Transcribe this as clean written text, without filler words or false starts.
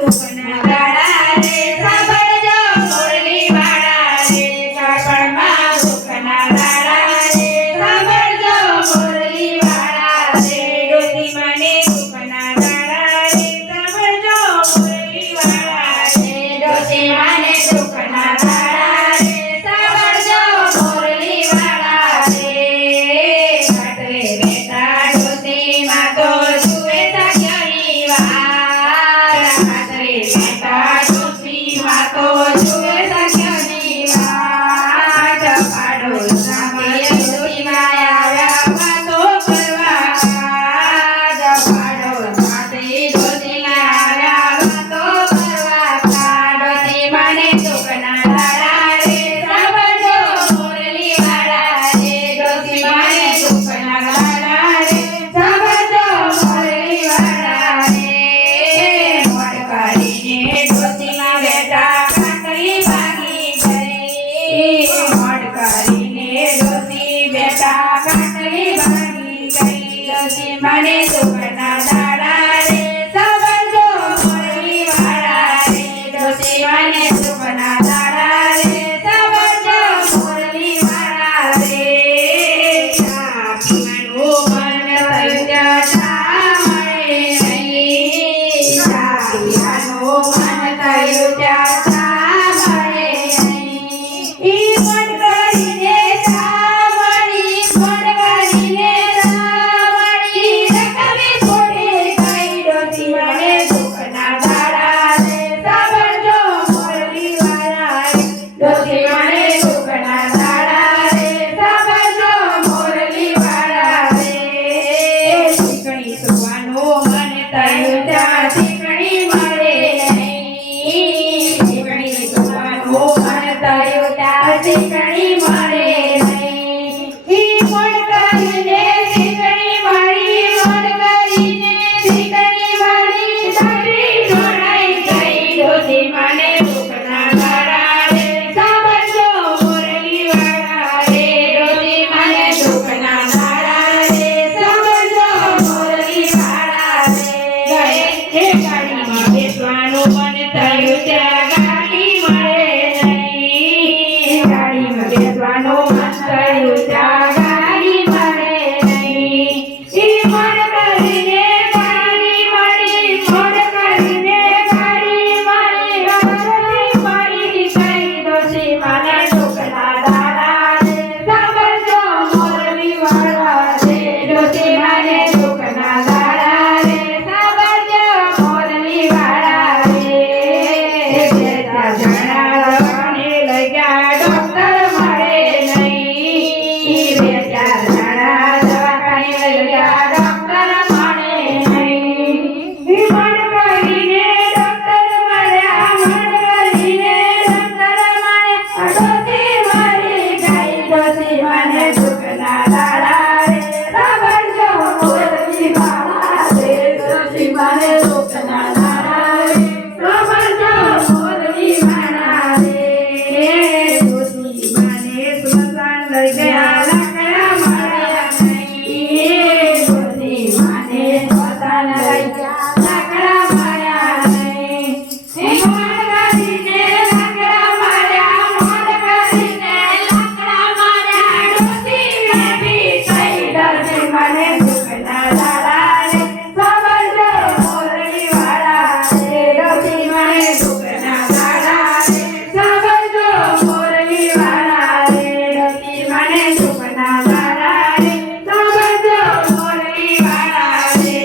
દુઃખના દાડા રે સાંભળજો મુરલી વાળા રે કાકણમાં દુઃખના દાડા રે સાંભળજો મુરલી વાળા રે ડોસી મને દુઃખના દાડા રે સાંભળજો મુરલી વાળા રે ડોસી મને દુઃખના દાડા રે સાંભળજો મુરલી વાળા રે કાટરે બેટા ડોસી માં તો જુએ સખ્યની વાર કાટરે બેટા ડોસી માં તો જુએ સખ્યની વાર પાડો સામે ડોસી માં આવ્યા વાતો કરવા પાડો સામે ડોસી માં આવ્યા વાતો કરવા ડોસી મને દુઃખના દાડા રે સાંભળજો મુરલી વાળા રે ડોસી મને દુઃખના દાડા રે સાંભળજો મુરલી વાળા રે મોડ કરીને ડોસીમાં બેઠા કાંકરી ભાગી ગઈ મોડ કરીને ડોસી બેઠા કાંકરી ભાગી ગઈ ડોસી મને દુઃખના દાડા રે સાંભળજો મુરલી વાળા રે ડોસી મને દુઃખના દાડા રે સાંભળજો મુરલી વાળા રે ચા પીવાનું મન થયું ત્યાં ચા મળે નહીં ચા પીવાનું મન થયું ત્યાં ચા મળે નહીં ઈ મન કરીને ચા મળી મન કરીને ચા મળી રકમી ખોટી ગઈ ડોસી મને દુઃખના દાડા રે સાંભળજો મુરલી વાળા રે ડોસી મને દુઃખના દાડા રે સાંભળજો મુરલી વાળા રે શીકણી સુવાનું મન થયું ત્યાં શીકણી મળે નહીં શીકણી સુવાનું મન થયું ત્યાં શીકણી મળે નહીં ઈ મન કરીને શીકણી મળી મન કરીને શીકણી મળી દાઢી જોડાઈ ગઈ ડોસી મને દુઃખના દાડા રે સાંભળજો મુરલી વાળા રે ડોસી મને દુઃખના દાડા રે સાંભળજો મુરલી વાળા રે ગયે ગાડીમાં બેસવાનું મન થયું ત્યાં ગાડી મળે નહીં ગાડીમાં બેસવાનું મન થયું ત્યાં ગાડી મળે નહીં ઈ મન કરીને ગાડી મળી મન કરીને ગાડી મળી ગાડી મળી ગઈ ડોસી મને દુઃખના દાડા રે સાંભળજો મુરલી વાળા રે ડોસી મને દુઃખના દાડા રે સાંભળજો મુરલી વાળા રે બે ચાર જણા દવાખાને લઈ ગયા ડોક્ટર મળે નહીં બે ચાર જણા દવાખાને લઈ ગયા ડોક્ટર મળે નહીં ઈ મન કરીને ડોક્ટર મળ્યા મન કરીને ડોક્ટર મળ્યા ડોસી મરી ગઈ ડોસી મને દુઃખના દાડા રે સાંભળજો મુરલી વાળા રે ડોસી મને દુઃખના દાડા રે સાંભળજો મુરલી વાળા રે ડોસી મને સ્મશાન લઈ ગયા લાકડા મળ્યા નહીં ડોસી મને સ્મશાન લઈ ગયા લાકડા મળ્યા નહીં મન કરીને લાકડા મળ્યા મન કરીને લાકડા મળ્યા ડોસી બેઠી થઈ ડોસી મને દુઃખના દાડા રે સાંભળજો મુરલી વાળા રે ડોસી મને દુઃખના દાડા રે સાંભળજો મુરલી વાળા રે ડોસી મને દુઃખના દાડા રે સાંભળજો મુરલી વાળા રે